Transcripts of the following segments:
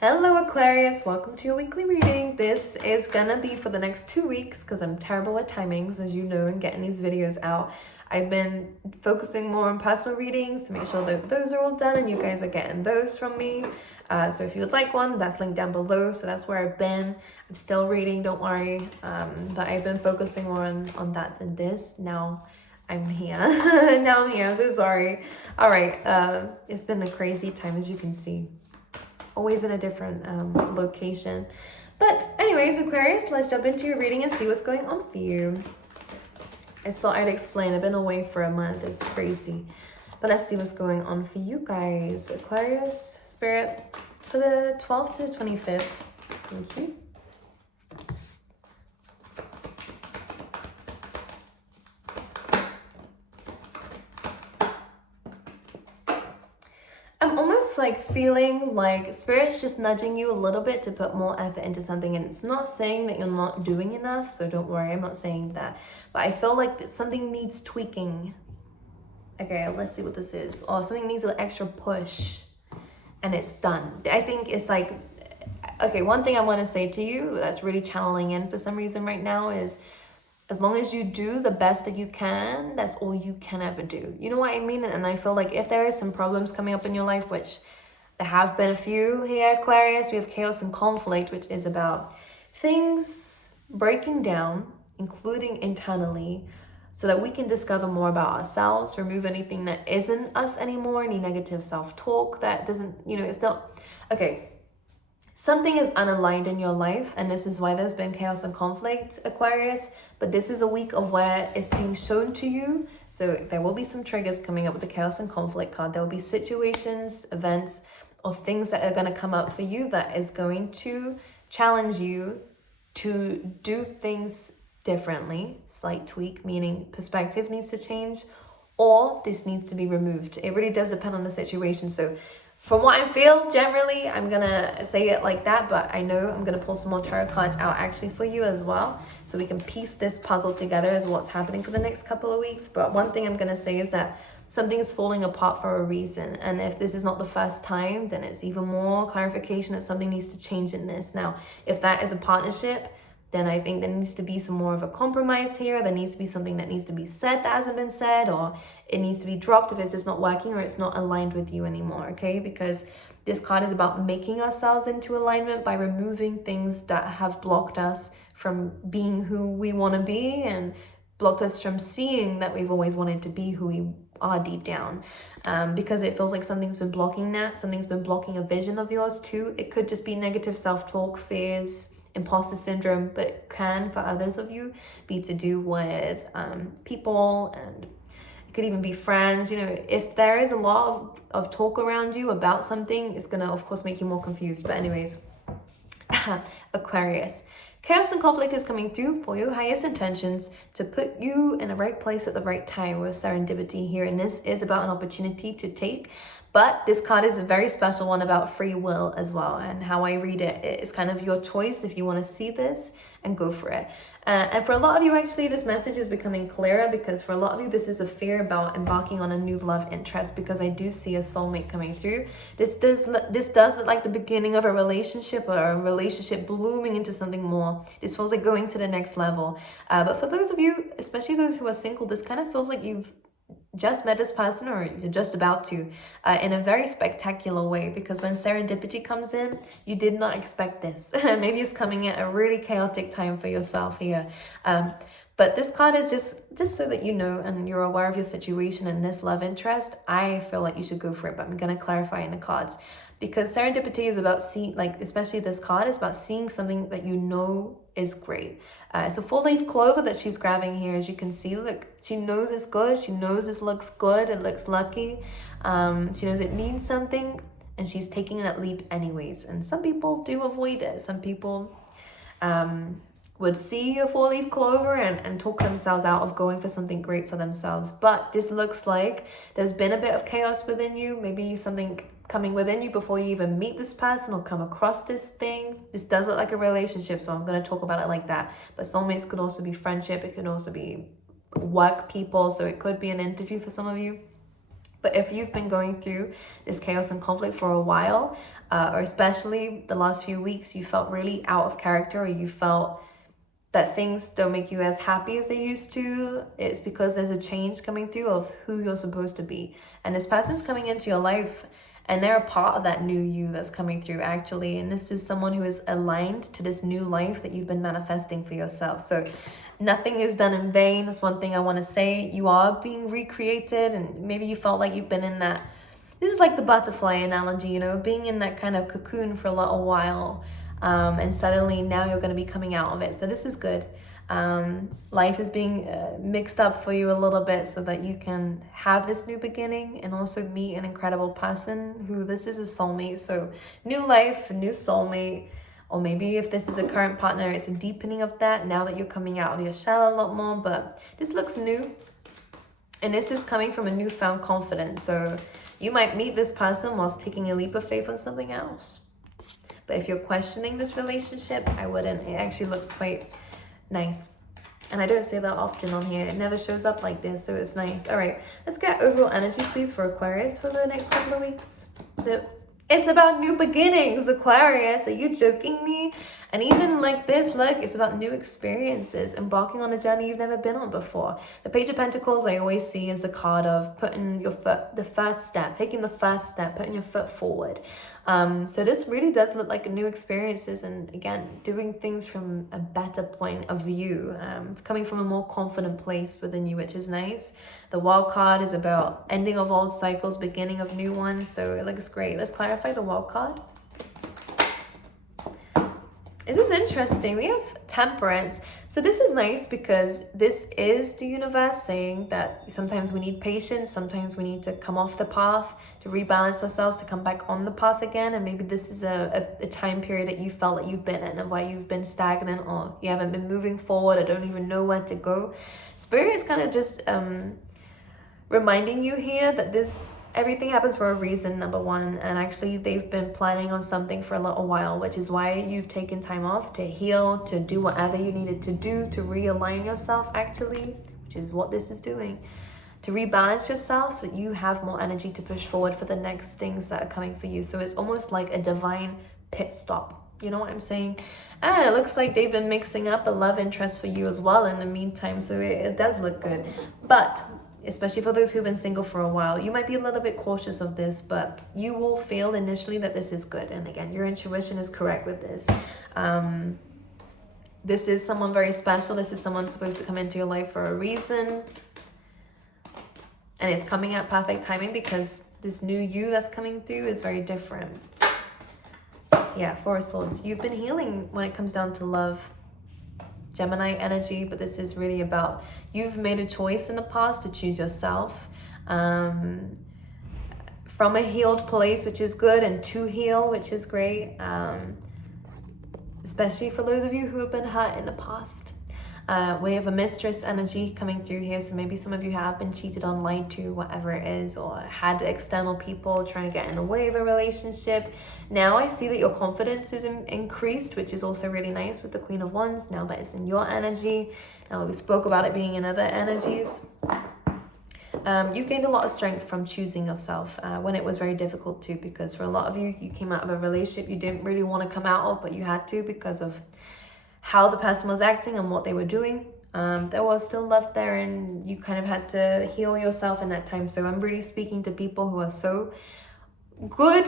Hello Aquarius, welcome to your weekly reading. This is gonna be for the next 2 weeks because I'm terrible at timings, as you know, and getting these videos out. I've been focusing more on personal readings to make sure that those are all done and you guys are getting those from me. So if you would like one, that's linked down below. So that's where I've been. I'm still reading, don't worry. But I've been focusing more on that than this. Now I'm here. Now I'm here. I'm so sorry. All right. It's been a crazy time, as you can see. Always in a different location. But anyways, Aquarius, let's jump into your reading and see what's going on for you. I thought I'd explain. I've been away for a month. It's crazy. But let's see what's going on for you guys. Aquarius, Spirit, for the 12th to the 25th. Thank you. I'm almost like feeling like Spirit's just nudging you a little bit to put more effort into something, and it's not saying that you're not doing enough, so don't worry, I'm not saying that, but I feel like something needs tweaking. Okay, let's see what this is. Or something needs an extra push and it's done. I think it's like, okay, one thing I want to say to you that's really channeling in for some reason right now is, as long as you do the best that you can, that's all you can ever do. You know what I mean? And I feel like if there is some problems coming up in your life, which there have been a few here, Aquarius, we have chaos and conflict, which is about things breaking down, including internally, so that we can discover more about ourselves, remove anything that isn't us anymore, any negative self-talk that doesn't, it's not, okay. Something is unaligned in your life, and this is why there's been chaos and conflict, Aquarius, but this is a week of where it's being shown to you. So there will be some triggers coming up with the chaos and conflict card. There will be situations, events, or things that are going to come up for you that is going to challenge you to do things differently. Slight tweak, meaning perspective needs to change, or this needs to be removed. It really does depend on the situation. So from what I feel, generally, I'm going to say it like that, but I know I'm going to pull some more tarot cards out actually for you as well, so we can piece this puzzle together as what's happening for the next couple of weeks. But one thing I'm going to say is that something is falling apart for a reason, and if this is not the first time, then it's even more clarification that something needs to change in this. Now, if that is a partnership, then I think there needs to be some more of a compromise here. There needs to be something that needs to be said that hasn't been said, or it needs to be dropped if it's just not working or it's not aligned with you anymore, okay? Because this card is about making ourselves into alignment by removing things that have blocked us from being who we want to be and blocked us from seeing that we've always wanted to be who we are deep down. Because it feels like something's been blocking that. Something's been blocking a vision of yours too. It could just be negative self-talk, fears, imposter syndrome, but it can, for others of you, be to do with people, and it could even be friends. If there is a lot of talk around you about something, it's gonna of course make you more confused. But anyways, Aquarius, chaos and conflict is coming through for your highest intentions to put you in the right place at the right time with serendipity here, and this is about an opportunity to take. But this card is a very special one about free will as well, and how I read it, it's kind of your choice if you want to see this and go for it. And for a lot of you, actually, this message is becoming clearer, because for a lot of you, this is a fear about embarking on a new love interest, because I do see a soulmate coming through. This does look like the beginning of a relationship, or a relationship blooming into something more. This feels like going to the next level. But for those of you, especially those who are single, this kind of feels like you've just met this person, or you're just about to, in a very spectacular way, because when serendipity comes in, you did not expect this. Maybe it's coming at a really chaotic time for yourself here. But this card is just so that you know and you're aware of your situation and this love interest. I feel like you should go for it, but I'm going to clarify in the cards, because serendipity is about especially this card is about seeing something that you know is great. It's a full leaf clover that she's grabbing here, as you can see. Look, she knows it's good. She knows this looks good. It looks lucky. She knows it means something, and she's taking that leap anyways. And some people do avoid it. Some people would see a four leaf clover and talk themselves out of going for something great for themselves. But this looks like there's been a bit of chaos within you, maybe something coming within you before you even meet this person or come across this thing. This does look like a relationship, so I'm going to talk about it like that. But soulmates could also be friendship. It could also be work people. So it could be an interview for some of you. But if you've been going through this chaos and conflict for a while, or especially the last few weeks, you felt really out of character, or you felt that things don't make you as happy as they used to, it's because there's a change coming through of who you're supposed to be. And this person's coming into your life, and they're a part of that new you that's coming through, actually. And this is someone who is aligned to this new life that you've been manifesting for yourself. So nothing is done in vain. That's one thing I want to say. You are being recreated, and maybe you felt like you've been in that. This is like the butterfly analogy, you know, being in that kind of cocoon for a little while. And suddenly now you're going to be coming out of it. So this is good. Life is being mixed up for you a little bit so that you can have this new beginning and also meet an incredible person who this is a soulmate. So new life, new soulmate. Or maybe if this is a current partner, it's a deepening of that now that you're coming out of your shell a lot more. But this looks new. And this is coming from a newfound confidence. So you might meet this person whilst taking a leap of faith on something else. But if you're questioning this relationship, I wouldn't. It actually looks quite nice. And I don't say that often on here. It never shows up like this, so it's nice. All right, let's get overall energy, please, for Aquarius for the next couple of weeks. It's about new beginnings, Aquarius. Are you joking me? And even like this, look, it's about new experiences, embarking on a journey you've never been on before. The Page of Pentacles I always see as a card of putting your foot, the first step, taking the first step, putting your foot forward. So this really does look like new experiences, and again, doing things from a better point of view, coming from a more confident place within you, which is nice. The Wild card is about ending of old cycles, beginning of new ones. So it looks great. Let's clarify the Wild card. This is interesting. We have Temperance. So this is nice because this is the universe saying that sometimes we need patience. Sometimes we need to come off the path to rebalance ourselves, to come back on the path again. And maybe this is a time period that you felt that you've been in and where you've been stagnant, or you haven't been moving forward, or don't even know where to go. Spirit is kind of just reminding you here that everything happens for a reason, number one, and actually they've been planning on something for a little while, which is why you've taken time off to heal, to do whatever you needed to do to realign yourself, actually, which is what this is doing, to rebalance yourself so that you have more energy to push forward for the next things that are coming for you. So it's almost like a divine pit stop. You know what I'm saying? And it looks like they've been mixing up a love interest for you as well in the meantime, so it does look good. But especially for those who've been single for a while, you might be a little bit cautious of this, but you will feel initially that this is good. And again, your intuition is correct with this. This is someone very special. This is someone supposed to come into your life for a reason. And it's coming at perfect timing because this new you that's coming through is very different. Yeah, Four of Swords. You've been healing when it comes down to love. Gemini energy, but this is really about you've made a choice in the past to choose yourself from a healed place, which is good, and to heal, which is great, especially for those of you who have been hurt in the past. We have a Mistress energy coming through here, so maybe some of you have been cheated on, lied to, whatever it is, or had external people trying to get in the way of a relationship. Now I see that your confidence is increased, which is also really nice with the Queen of Wands, now that it's in your energy. Now we spoke about it being in other energies. You've gained a lot of strength from choosing yourself when it was very difficult to, because for a lot of you, you came out of a relationship you didn't really want to come out of, but you had to because of how the person was acting and what they were doing. There was still love there, and you kind of had to heal yourself in that time. So I'm really speaking to people who are so good.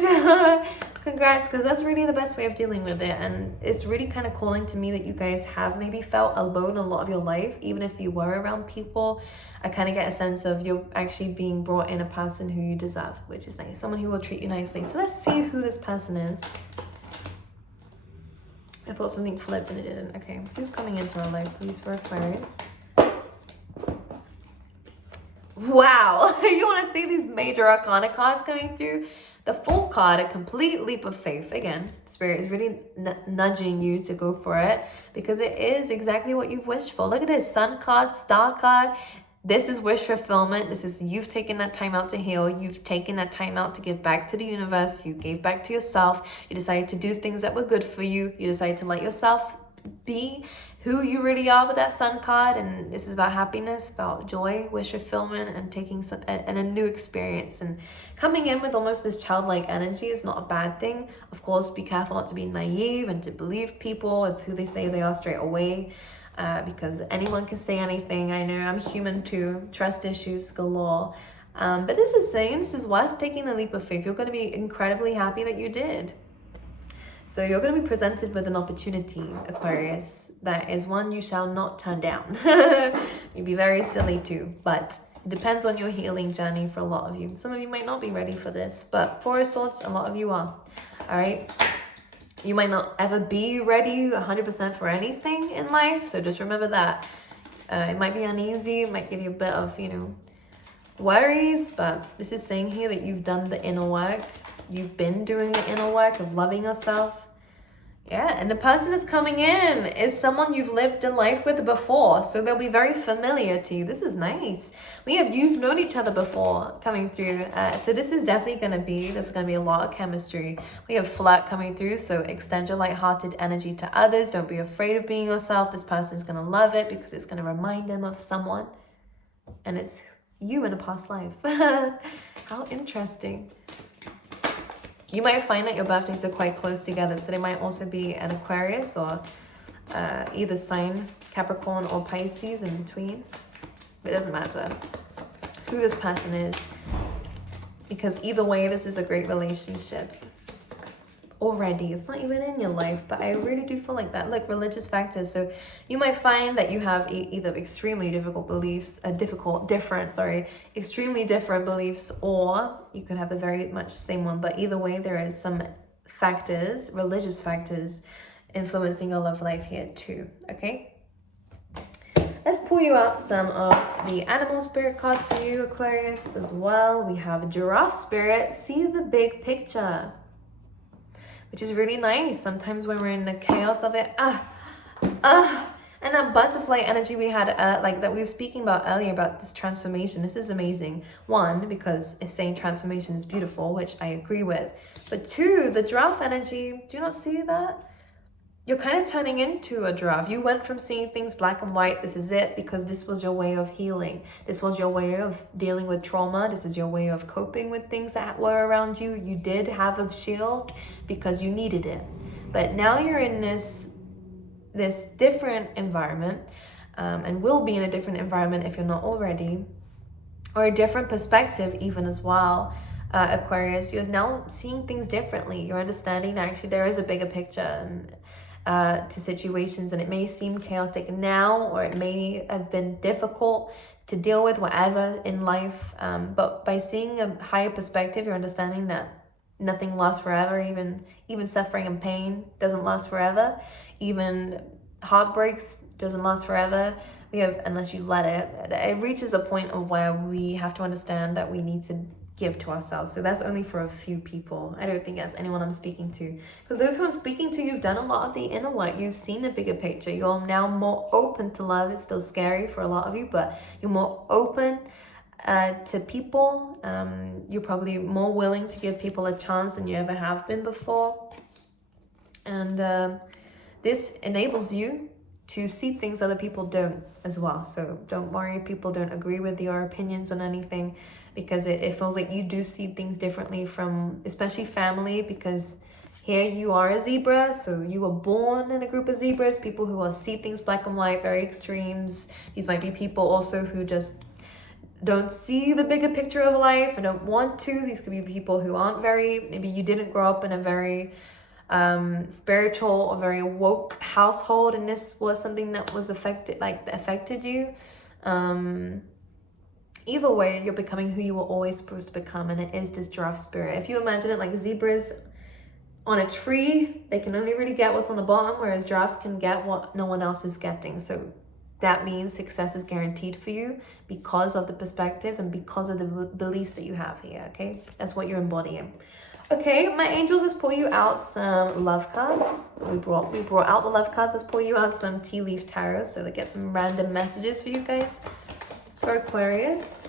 Congrats, because that's really the best way of dealing with it. And it's really kind of calling to me that you guys have maybe felt alone a lot of your life, even if you were around people. I kind of get a sense of you're actually being brought in a person who you deserve, which is nice. Someone who will treat you nicely. So let's see who this person is. I thought something flipped and it didn't. Okay, who's coming into our life, please, for Aquarius? Wow, you want to see these major arcana cards coming through? The Fool card, a complete leap of faith. Again, Spirit is really nudging you to go for it because it is exactly what you've wished for. Look at this Sun card, Star card. This is wish fulfillment. This is you've taken that time out to heal. You've taken that time out to give back to the universe. You gave back to yourself. You decided to do things that were good for you. You decided to let yourself be. who you really are with that Sun card, and this is about happiness, about joy, wish fulfillment, and taking a new experience. And coming in with almost this childlike energy is not a bad thing. Of course, be careful not to be naive and to believe people with who they say they are straight away, because anyone can say anything. I know, I'm human too, trust issues galore. But this is saying this is worth taking a leap of faith. You're going to be incredibly happy that you did. So you're going to be presented with an opportunity, Aquarius, that is one you shall not turn down. You'd be very silly too, but it depends on your healing journey for a lot of you. Some of you might not be ready for this, but Four of Swords, a lot of you are. All right. You might not ever be ready 100% for anything in life, so just remember that. It might be uneasy, it might give you a bit of, worries, but this is saying here that you've done the inner work. You've been doing the inner work of loving yourself. Yeah, and the person is coming in is someone you've lived a life with before, so they'll be very familiar to you. This is nice. You've known each other before coming through, so this is definitely there's going to be a lot of chemistry. We have flirt coming through, so extend your lighthearted energy to others. Don't be afraid of being yourself. This person's going to love it because it's going to remind them of someone, and it's you in a past life. How interesting. You might find that your birthdays are quite close together, so they might also be an Aquarius or either sign, Capricorn or Pisces in between. It doesn't matter who this person is, because either way, this is a great relationship already. It's not even in your life, but I really do feel like that. Look, religious factors. So you might find that you have either extremely different beliefs, extremely different beliefs, or you could have the very much same one. But either way, there is some factors, religious factors, influencing your love life here too. Okay. Let's pull you out some of the animal spirit cards for you, Aquarius, as well. We have Giraffe Spirit. See the big picture, which is really nice. Sometimes when we're in the chaos of it, and that butterfly energy we had, like that we were speaking about earlier about this transformation. This is amazing. One, because it's saying transformation is beautiful, which I agree with. But two, the giraffe energy, do you not see that? You're kind of turning into a giraffe. You went from seeing things black and white, this is it, because this was your way of healing. This was your way of dealing with trauma. This is your way of coping with things that were around you. You did have a shield because you needed it. But now you're in this different environment, and will be in a different environment if you're not already, or a different perspective even as well. Aquarius, you're now seeing things differently. You're understanding that actually there is a bigger picture to situations, and it may seem chaotic now, or it may have been difficult to deal with, whatever in life, but by seeing a higher perspective, you're understanding that nothing lasts forever. Even suffering and pain doesn't last forever. Even heartbreaks doesn't last forever. Unless you let it. It reaches a point of where we have to understand that we need to give to ourselves. So that's only for a few people. I don't think that's anyone I'm speaking to, because those who I'm speaking to, you've done a lot of the inner work. You've seen the bigger picture. You're now more open to love. It's still scary for a lot of you, but you're more open to people. You're probably more willing to give people a chance than you ever have been before, and this enables you to see things other people don't as well. So don't worry if people don't agree with your opinions on anything, because it feels like you do see things differently from especially family, because here you are a zebra, so you were born in a group of zebras, people who see things black and white, very extremes. These might be people also who just don't see the bigger picture of life and don't want to. These could be people who aren't maybe you didn't grow up in a very spiritual or very woke household, and this was something that was affected you. Either way, you're becoming who you were always supposed to become, and it is this giraffe spirit. If you imagine it like zebras on a tree, they can only really get what's on the bottom, whereas giraffes can get what no one else is getting. So that means success is guaranteed for you because of the perspectives and because of the beliefs that you have here. Okay, that's what you're embodying. Okay, my angels, let's pull you out some love cards. We brought out the love cards. Let's pull you out some tea leaf tarot so they get some random messages for you guys. For Aquarius,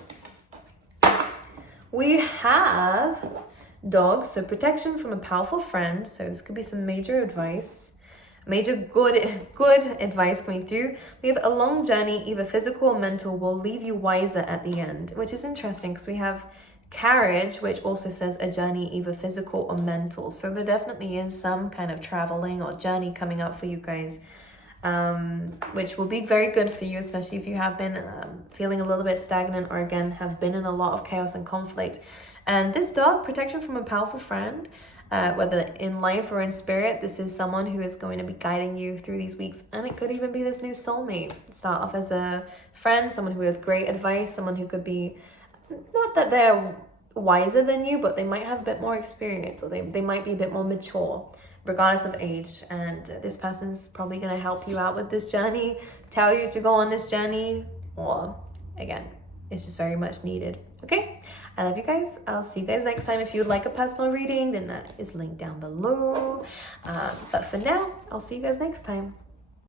we have dogs, so protection from a powerful friend. So this could be some major advice. Major good advice coming through. We have a long journey, either physical or mental, will leave you wiser at the end, which is interesting because we have carriage, which also says a journey, either physical or mental. So there definitely is some kind of traveling or journey coming up for you guys, which will be very good for you, especially if you have been feeling a little bit stagnant, or again have been in a lot of chaos and conflict. And this dog, protection from a powerful friend, whether in life or in spirit, this is someone who is going to be guiding you through these weeks. And it could even be this new soulmate. Start off as a friend, someone who has great advice, someone who could be, not that they're wiser than you, but they might have a bit more experience, or they might be a bit more mature, regardless of age. And this person's probably going to help you out with this journey, tell you to go on this journey, or again, it's just very much needed. Okay, I love you guys. I'll see you guys next time. If you'd like a personal reading, then that is linked down below. But for now, I'll see you guys next time.